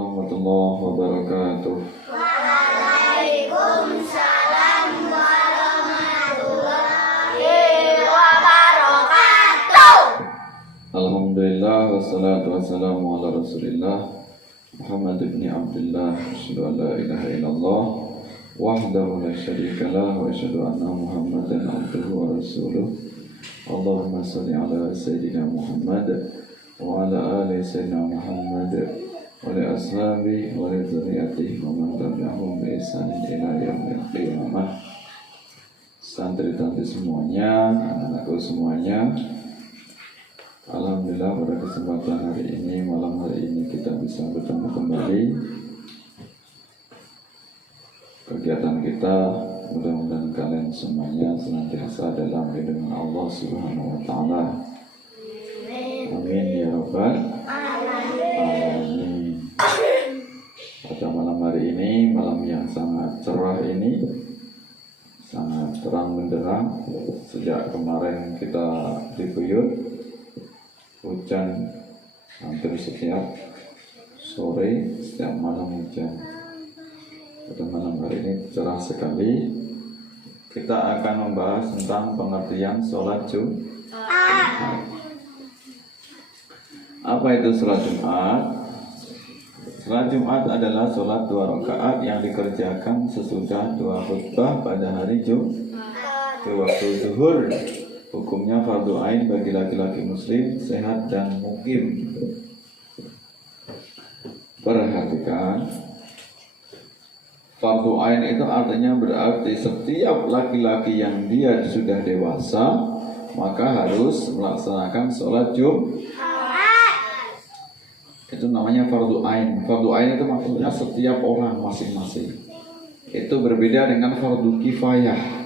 warahmatullahi wabarakatuh. Waalaikumsalam warahmatullahi wabarakatuh. Alhamdulillah wassalatu wassalamu ala Rasulillah Muhammad ibn Abdullah asyhadu an la ilaha illallah wahdahu la syarika lah wa asyhadu anna Muhammadan abduhu wa rasuluh. Allahumma shalli ala sayyidina Muhammad wa ala ali sayyidina Muhammad wa li ashabihi wa li dzurriyyatihi wa man tabi'ahum bi ihsanin ila yaumil qiyamah. Santri-santri semuanya, anak-anakku semuanya, alhamdulillah pada kesempatan hari ini, malam hari ini kita bisa bertemu kembali. Kegiatan kita mudah-mudahan kalian semuanya senantiasa dalam lindungan Allah Subhanahu wa taala. Amin ya rabbal alamin. Pada malam hari ini, malam yang sangat cerah ini, sangat terang benderang. Sejak kemarin kita diguyur hujan hampir setiap sore, setiap malam hujan. Pada malam hari ini cerah sekali. Kita akan membahas tentang pengertian sholat Jumat. Apa itu sholat Jumat? Sholat Jumat adalah sholat 2 rakaat yang dikerjakan sesudah 2 khutbah pada hari Jumat. Di waktu zuhur. Hukumnya fardu ain bagi laki-laki muslim sehat dan mukim. Perhatikan, fardu ain itu artinya berarti setiap laki-laki yang dia sudah dewasa maka harus melaksanakan sholat Jumat. Itu namanya fardu ain. Fardu ain itu maksudnya setiap orang masing-masing. Itu berbeda dengan fardu kifayah.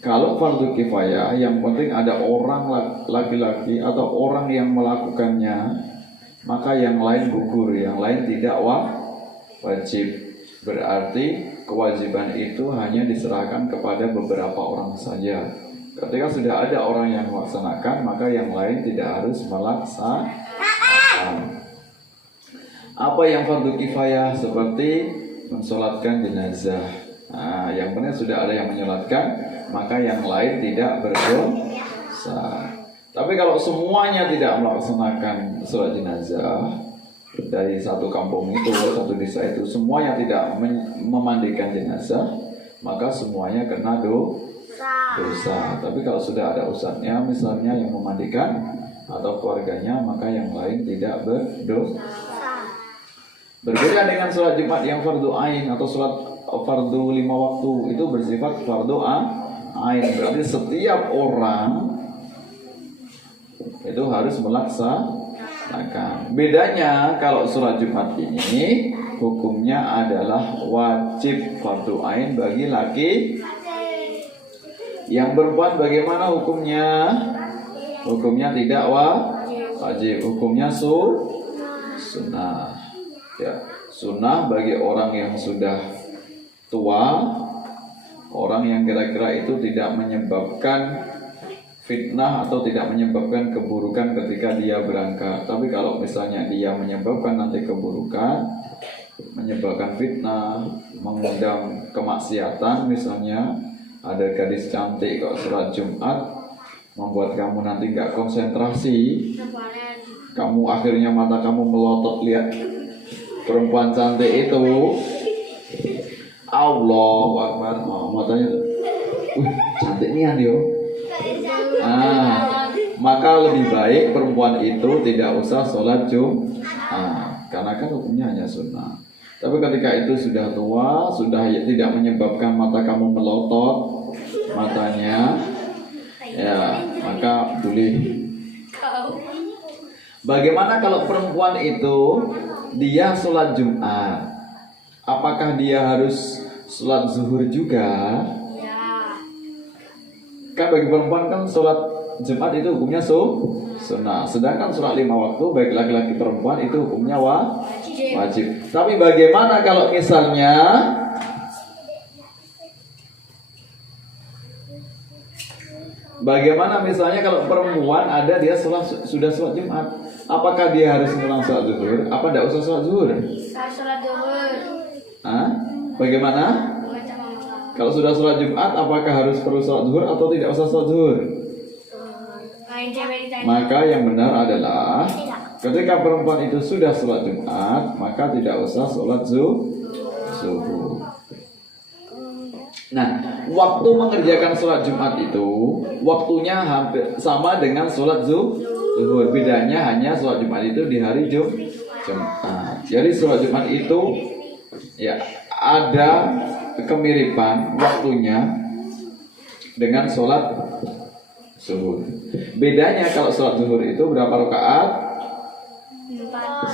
Kalau fardu kifayah, yang penting ada orang laki-laki atau orang yang melakukannya, maka yang lain gugur, yang lain tidak wajib. Berarti kewajiban itu hanya diserahkan kepada beberapa orang saja. Ketika sudah ada orang yang melaksanakan, maka yang lain tidak harus melaksanakan. Apa yang fardu kifayah? Seperti mensolatkan jenazah. Nah, yang penting sudah ada yang menyolatkan, maka yang lain tidak berdosa. Tapi kalau semuanya tidak melaksanakan sholat jenazah, dari satu kampung itu, satu desa itu, semuanya tidak memandikan jenazah, maka semuanya kena dosa. Tapi kalau sudah ada ustadznya, misalnya yang memandikan atau keluarganya, maka yang lain tidak berdosa. Berbeda dengan sholat Jumat yang fardu ain atau sholat fardu 5 waktu, itu bersifat fardu ain. Berarti setiap orang itu harus melaksanakan. Bedanya kalau sholat Jumat ini hukumnya adalah wajib fardu ain bagi laki. Yang perempuan bagaimana hukumnya? Hukumnya tidak wajib. Hukumnya sunnah. Ya, sunnah bagi orang yang sudah tua, orang yang kira-kira itu tidak menyebabkan fitnah atau tidak menyebabkan keburukan ketika dia berangkat. Tapi kalau misalnya dia menyebabkan nanti keburukan, menyebabkan fitnah, mengundang kemaksiatan, misalnya ada gadis cantik kok sholat Jumat, membuat kamu nanti nggak konsentrasi, kamu akhirnya mata kamu melotot lihat perempuan cantik itu, Allahu Akbar, matanya cantiknya dia. Maka lebih baik perempuan itu tidak usah sholat Jumat, karena kan hukumnya hanya sunnah. Tapi ketika itu sudah tua, sudah tidak menyebabkan mata kamu melotot matanya, ya maka boleh. Bagaimana kalau perempuan itu dia sholat Jumat? Apakah dia harus sholat zuhur juga? Kan bagi perempuan kan sholat Jumat itu hukumnya sunnah. Sedangkan sholat 5 waktu baik laki-laki perempuan itu hukumnya wajib. Tapi bagaimana kalau misalnya kalau perempuan ada dia sudah sholat Jumat, apakah dia harus mengulang sholat zuhur? Apa tidak usah sholat zuhur? Sholat zuhur. Hah? Bagaimana? Kalau sudah sholat Jumat, apakah harus perlu sholat zuhur atau tidak usah sholat zuhur? Maka yang benar adalah ketika perempuan itu sudah sholat Jumat, maka tidak usah sholat zuhur. Nah, waktu mengerjakan sholat Jumat itu waktunya hampir sama dengan sholat zuhur. Bedanya hanya sholat Jumat itu di hari Jumat. Jadi sholat Jumat itu ya ada kemiripan waktunya dengan sholat zuhur. Bedanya kalau sholat zuhur itu berapa rakaat?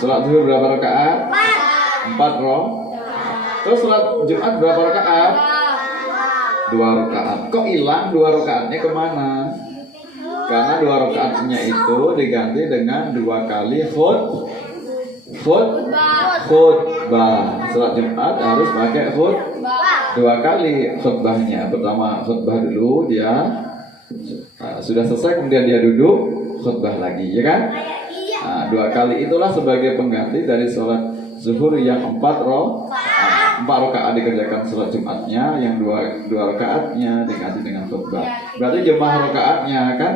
Sholat zuhur berapa rakaat? 4 roh. Terus sholat Jumat berapa rakaat? 2 rakaat. Kok hilang 2 rakaatnya kemana? Karena 2 rakaatnya itu diganti dengan 2 kali khutbah. Sholat Jumat harus pakai 2 kali khutbahnya. Pertama khutbah dulu dia sudah selesai, kemudian dia duduk khutbah lagi, ya kan? 2 kali itulah sebagai pengganti dari sholat zuhur yang 4 rakaat dikerjakan sholat Jumatnya, yang 2 rakaatnya diganti dengan khutbah. Berarti jemaah rakaatnya kan?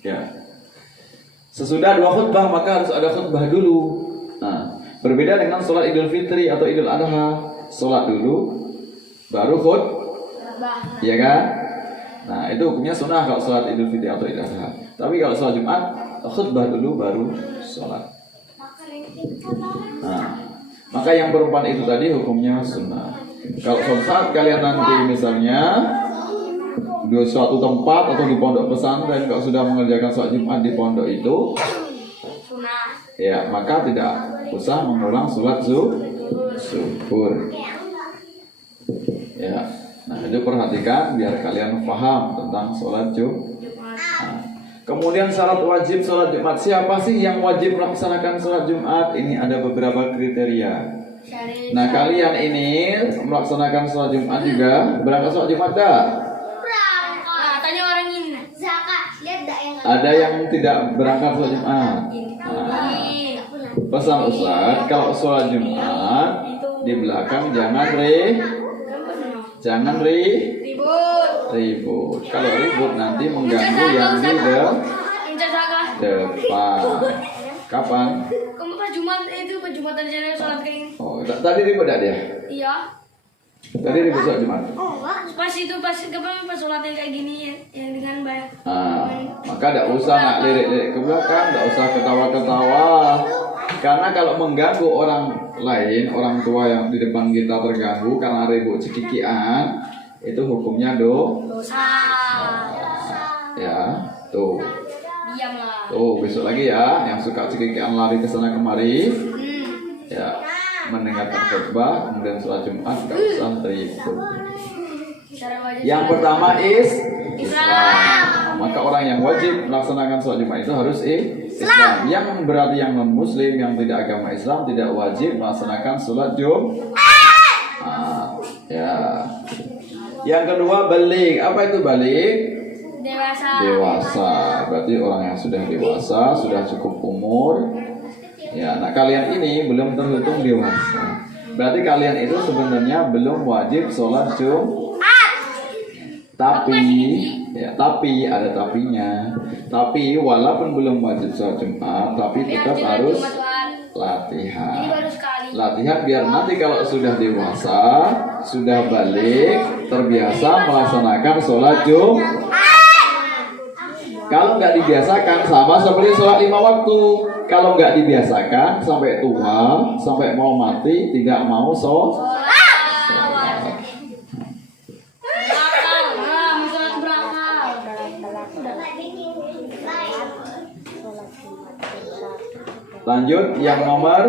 Ya. Sesudah 2 khutbah maka harus ada khutbah dulu. Berbeda dengan sholat Idul Fitri atau Idul Adha, sholat dulu baru khutbah, ya kan? Nah, itu hukumnya sunnah kalau sholat Idul Fitri atau Idul Adha. Tapi kalau sholat Jumat, khutbah dulu baru sholat. Maka yang perempuan itu tadi hukumnya sunnah. Kalau saat kalian nanti misalnya di suatu tempat atau di pondok pesantren, kalau sudah mengerjakan sholat Jumat di pondok itu sunnah, ya maka tidak usah mengulang sholat zuhur. Ya, nah itu perhatikan biar kalian paham tentang sholat Jumat. Kemudian syarat wajib sholat Jumat. Siapa sih yang wajib melaksanakan sholat Jumat? Ini ada beberapa kriteria. Nah, kalian ini melaksanakan sholat Jumat juga berangkat sholat Jumat dah? Tanya orang ini. Ada yang tidak berangkat sholat Jumat. Pesan Ustaz, kalau sholat Jumat di belakang jangan ribut. Kalau ribut nanti mengganggu yang di depan. Kapan? Pas Jumatan saya sholat kayak ini. Oh, tadi ribut tak dia? Iya. Tadi ribut sholat Jumat. Pas sholatnya kayak gini yang dengan banyak. Maka tidak usah nak lirik-lirik ke belakang, tidak usah ketawa-ketawa. Karena kalau mengganggu orang lain, orang tua yang di depan kita terganggu karena ribut cekikian, itu hukumnya dosa. Ya, tuh. Diamlah. Tuh, besok lagi ya, yang suka cekikian lari ke sana kemari. Ya, mendengarkan khutbah, kemudian sholat Jumat, tidak usah ribut. Yang pertama Islam. Maka orang yang wajib melaksanakan sholat Jumat itu harus Islam. Yang berarti yang non Muslim, yang tidak agama Islam, tidak wajib melaksanakan sholat Jumat. Ya. Yang kedua balik. Apa itu balik? Dewasa. Berarti orang yang sudah dewasa, sudah cukup umur. Ya, nah kalian ini belum terhitung dewasa. Berarti kalian itu sebenarnya belum wajib sholat Jumat. Tapi ada tapinya. Tapi walaupun belum wajib sholat Jumat, tapi tetap harus latihan. Latihan biar nanti kalau sudah dewasa, sudah balik, terbiasa melaksanakan sholat Jumat. Kalau nggak dibiasakan sama seperti sholat 5 waktu. Kalau nggak dibiasakan sampai tua, sampai mau mati tidak mau sholat. Lanjut yang nomor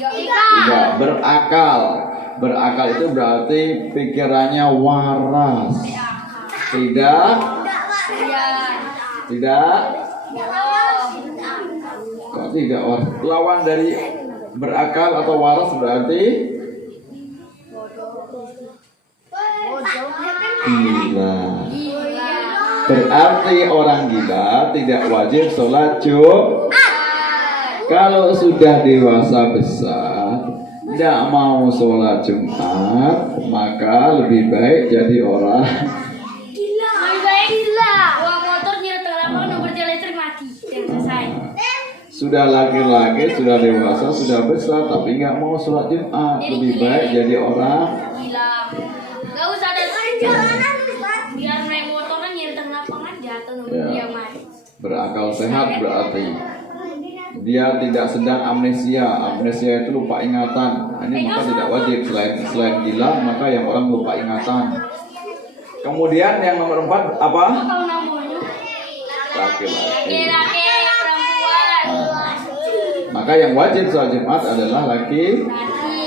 3, berakal. Berakal itu berarti pikirannya waras. Tidak. Kok tidak waras? Lawan dari berakal atau waras berarti gila. Berarti orang gila tidak wajib sholat Jumat. Kalau sudah dewasa besar, tidak mau sholat Jumat, maka lebih baik jadi orang Gila. Lebih baik gila. Bawa motor nyetir telepon nomor listrik mati. Dan selesai. sudah laki-laki, sudah dewasa, sudah besar, tapi nggak mau sholat Jumat. Lebih baik jadi orang Gila. Gak usah ada jalanan. Biar naik motor kan nyetir lapangan jatuh nomor Ya. dia mati. berakal sehat berarti dia tidak sedang amnesia. Amnesia itu lupa ingatan. Ini maka tidak wajib. Selain gila, maka yang orang lupa ingatan. Kemudian yang nomor 4 apa? Kalau namanya Laki-laki. laki-laki yang perempuan. Maka yang wajib sholat Jumat adalah laki.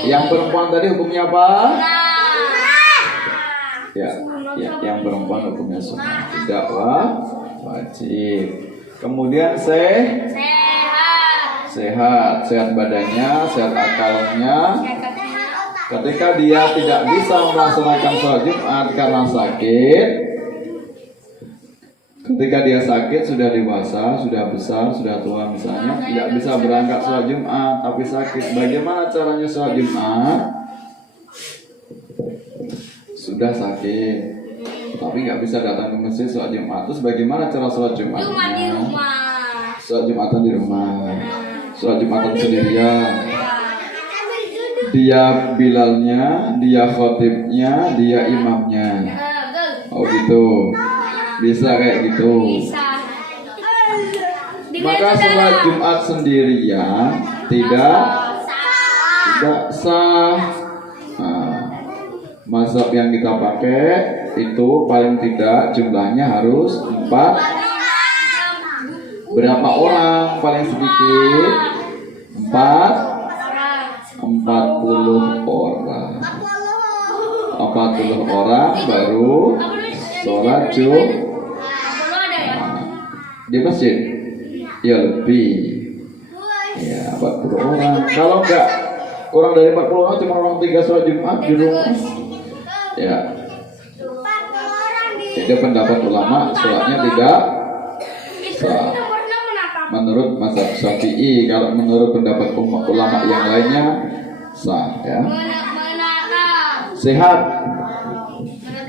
Yang perempuan tadi hukumnya apa? Ya, yang perempuan hukumnya sunnah, tidak wajib. Kemudian sehat badannya, sehat akalnya. Ketika dia tidak bisa melaksanakan sholat Jumat karena sakit, ketika dia sakit sudah dewasa, sudah besar, sudah tua misalnya, tidak bisa berangkat sholat Jumat tapi sakit, bagaimana caranya sholat Jumat? Sudah sakit, tapi nggak bisa datang ke masjid sholat Jumat. Terus bagaimana cara sholat Jumatnya? Cuma di rumah. Sholat Jumatan di rumah, sholat Jumatan sendirian. Dia bilalnya, dia khotibnya, dia imamnya. Oh gitu, bisa kayak gitu. Bisa. Maka sholat Jumat sendirian tidak sah. Mazhab yang kita pakai itu paling tidak jumlahnya harus 4. Berapa orang paling sedikit? 40 orang. 40 orang baru sholat Jumat di masjid. Ya lebih. Ya 40 orang. Kalau enggak kurang dari 40 orang, cuma orang 3 sholat Jumat di rumah. Ya. Itu pendapat ulama, sholatnya tidak sah. Menurut mazhab Syafi'i, kalau menurut pendapat ulama yang lainnya sah ya. Sehat,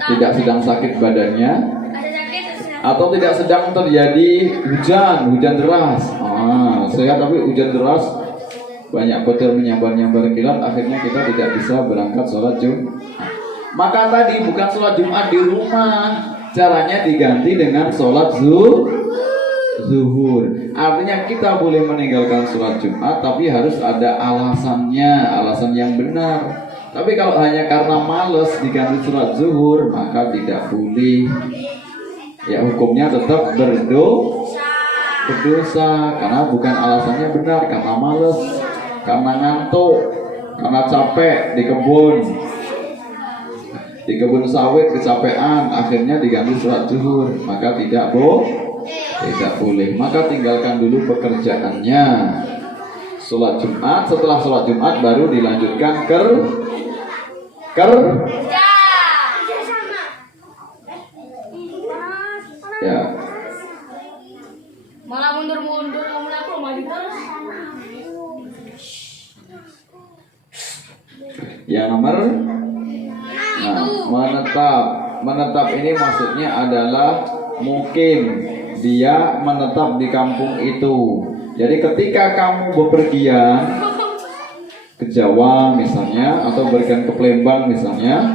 tidak sedang sakit badannya, atau tidak sedang terjadi hujan deras. Sehat tapi hujan deras, banyak petir menyambar-nyambar kilat, akhirnya kita tidak bisa berangkat sholat Jumat. Maka tadi bukan sholat Jumat di rumah, caranya diganti dengan sholat zuhur. Artinya kita boleh meninggalkan sholat Jumat, tapi harus ada alasannya, alasan yang benar. Tapi kalau hanya karena males diganti sholat zuhur, maka tidak boleh. Ya hukumnya tetap berdosa, karena bukan alasannya benar, karena males, karena ngantuk, karena capek di kebun sawit kecapean, akhirnya diganti sholat zuhur, maka tidak boleh. Maka tinggalkan dulu pekerjaannya. Sholat Jumat, setelah sholat Jumat baru dilanjutkan ya. Malah mundur-mundur, kamu aku maju terus. Yang nomor menetap ini maksudnya adalah mungkin dia menetap di kampung itu. Jadi ketika kamu bepergian ke Jawa misalnya, atau berpergian ke Palembang misalnya,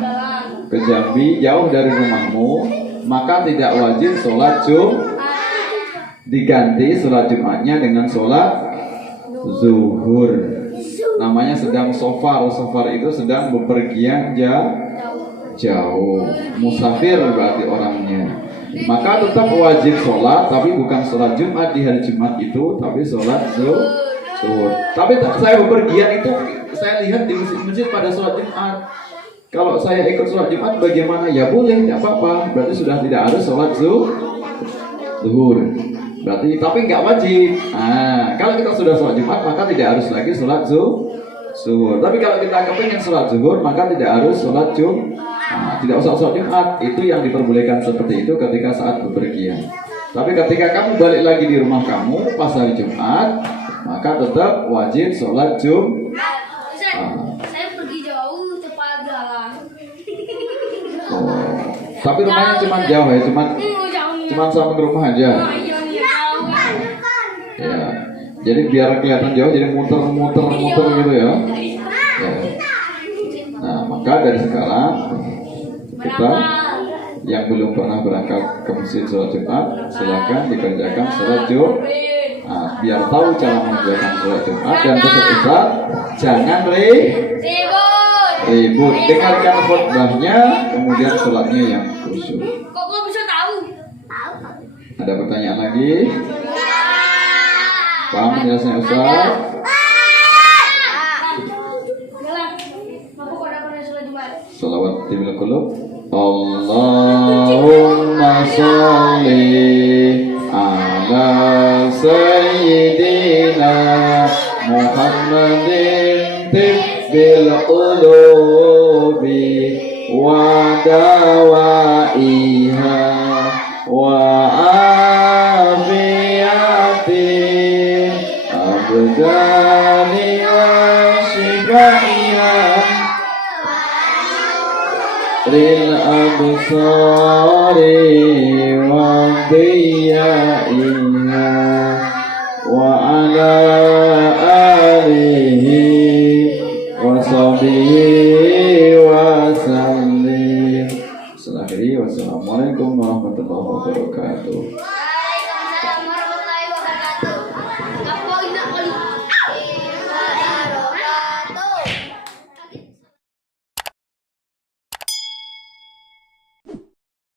ke Jambi, jauh dari rumahmu, maka tidak wajib sholat Jumat. Diganti sholat Jumatnya dengan sholat zuhur. Namanya sedang safar. Safar itu sedang bepergian jauh. Musafir berarti orangnya. Maka tetap wajib sholat, tapi bukan sholat Jumat di hari Jumat itu, tapi sholat zuhur. Tapi saya bepergian itu, saya lihat di masjid pada sholat Jumat. Kalau saya ikut sholat Jumat bagaimana? Ya boleh, tidak apa-apa. Berarti sudah tidak harus sholat zuhur. Berarti, tapi nggak wajib. Kalau kita sudah sholat Jumat, maka tidak harus lagi sholat zuhur. Tapi kalau kita kepengen sholat zuhur, maka tidak harus sholat Jumat. Tidak usah sholat Jumat. Itu yang diperbolehkan seperti itu ketika saat bepergian. Tapi ketika kamu balik lagi di rumah kamu pas hari Jumat, maka tetap wajib sholat Jumat. Saya pergi jauh cepat jalan. Oh. Tapi rumahnya cuma jauh ya, cuma sampai rumah aja. Ya. Jadi biar kelihatan jauh, jadi muter gitu ya. Ya. Nah, maka dari sekarang kita yang belum pernah berangkat ke masjid sholat Jumat, silakan dikerjakan sholat Jumat. Biar tahu cara mengerjakan sholat Jumat dan tetap jangan ribut. Dengarkan khutbahnya, kemudian sholatnya yang khusyuk. Kok bisa tahu? Ada pertanyaan lagi? Paham penjelasannya Ustaz? Salawat tibil qulub. Allahumma sholli ala sayyidina Muhammadin tibbil qulubi wa dawaiha wa afiyati abdani wa shifaiha lil absari wa diyaiha wa ala alihi wa sahbihi wa sallim. Wassalamualaikum warahmatullahi wabarakatuh.